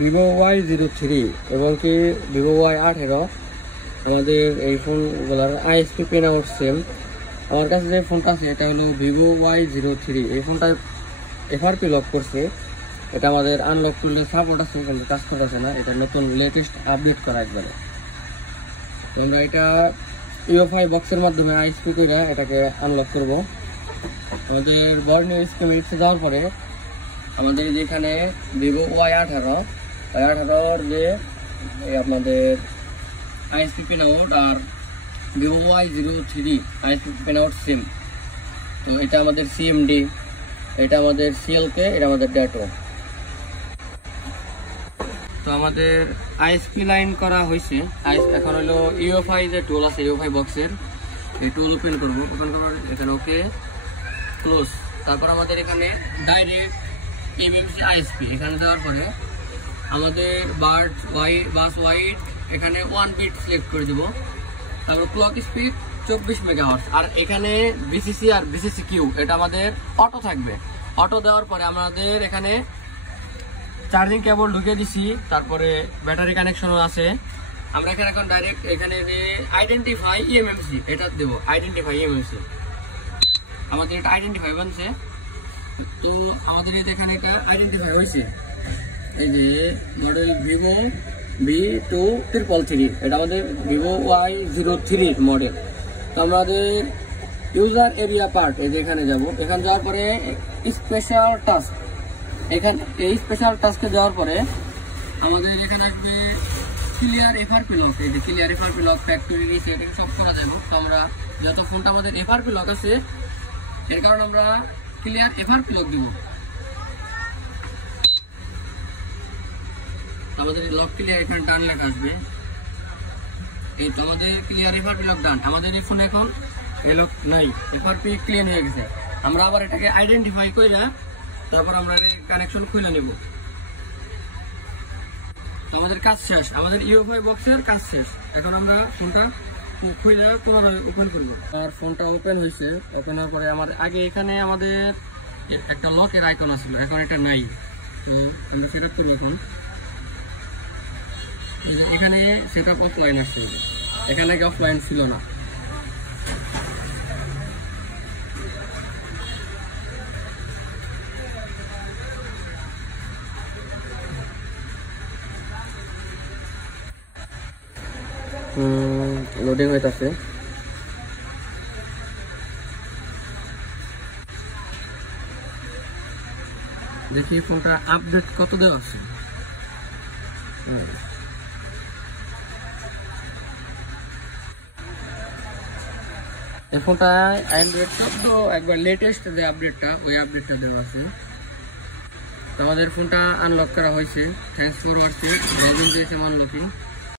Vivo Y03 এবং কি Vivo Y18 আমাদের এই ফোনগুলোর আইএসপি পেন আউট সেম। আমার কাছে যে ফোনটা আছে এটা হলো ভিভো Y03। এই ফোনটা এফআরপি লক করছে, এটা আমাদের আনলক করলে সাপোর্ট আছে কিন্তু কাজ করতেছে না, এটা নতুন লেটেস্ট আপডেট করা একবারে। আমরা এটা ইউএফআই বক্সের মাধ্যমে আইএসপি করে এটাকে আনলক করব। আমাদের বর্ণীয় স্কিমেটিক্সে যাওয়ার পরে আমাদের যেখানে ভিভো Y18 যে আপনাদের আইএসপি পেন আউট আর ভিভো Y03 আইএসপি পেন আউট সিম। তো এটা আমাদের সিএমডি, এটা আমাদের সিএলকে, এটা আমাদের ড্যাটো। তো আমাদের আইএসপি লাইন করা হয়েছে। এখন হলো ইউএফআই যে টুল আছে ইউএফআই বক্সের, এই টুল ওপেন করবো। ওপেন করার এখানে ওকে ক্লোজ। তারপর আমাদের এখানে ডাইরেক্ট এমএমসি আইএসপি এখানে যাওয়ার পরে আমাদের বাস ওয়াইড এখানে 1 বিট সিলেক্ট করে দিব। তারপর ক্লক স্পিড 24 মেগাহার্টজ। আর এখানে বিসিসি আর বিসিসি কিউ এটা আমাদের অটো থাকবে। অটো দেওয়ার পরে আমাদের এখানে চার্জিং কেবল ঢুকিয়ে দিছি, তারপরে ব্যাটারি কানেকশনও আছে। আমরা এখানে এখন ডাইরেক্ট এখানে যে আইডেন্টিফাই ইএমএমসি এটা দেব। আইডেন্টিফাই ইএমএমসি আমাদের এটা আইডেন্টিফাই বানছে। তো আমাদের এখানে এটা আইডেন্টিফাই হয়েছে। এই যে মডেল ভিভো V2333, এটা আমাদের ভিভো Y03 মডেল। তো আমাদের ইউজার এরিয়া পার্ট এই যে এখানে যাব। এখানে যাওয়ার পরে স্পেশাল টাস্ক, এখানে এই স্পেশাল টাস্কে যাওয়ার পরে আমাদের এখানে আসবে ক্লিয়ার এফআরপি লক। এই যে clear FRP lock, factory reset, এটা সব করা যাবে। তো আমরা যত ফোনটা আমাদের এফআরপি লক আছে এর কারণে আমরা ক্লিয়ার এফআরপি লক দিব। আমাদের লক ক্লিয়ার এখানে ডান লেখা আসবে। এই তো আমাদের ক্লিয়ার এফআরপি লক ডান। আমাদের এই ফোনে এখন এই লক নাই, এফআরপি ক্লিয়ার হয়ে গেছে। আমরা আবার এটাকে আইডেন্টিফাই করে তারপর আমরা কানেকশন খুলে নেব। তো আমাদের কাজ শেষ, আমাদের ইউএফআই বক্সের কাজ শেষ। এখন আমরা ফোনটা খুলে তোমার ওপেন করবো। আর ফোনটা ওপেন হয়েছে। ওপেন হওয়ার পরে আমার আগে এখানে আমাদের একটা লকের আইকন আসছিল, এখন এটা নাই। তো আমরা সেট আপ করবো। এখন এখানে সেট আপ অফলাইন আসছে, এখানে অফলাইন ছিল না। লোডিং হইতাছে। দেখি ফোনটা আপডেট কত দেওয়া আছে। এই ফোনটা অ্যান্ড্রয়েড 14 একবার লেটেস্ট যে আপডেটটা, ওই আপডেটটা দেওয়া আছে। তো আমাদের ফোনটা আনলক করা হয়েছে। Thanks for watching. আনলকিং।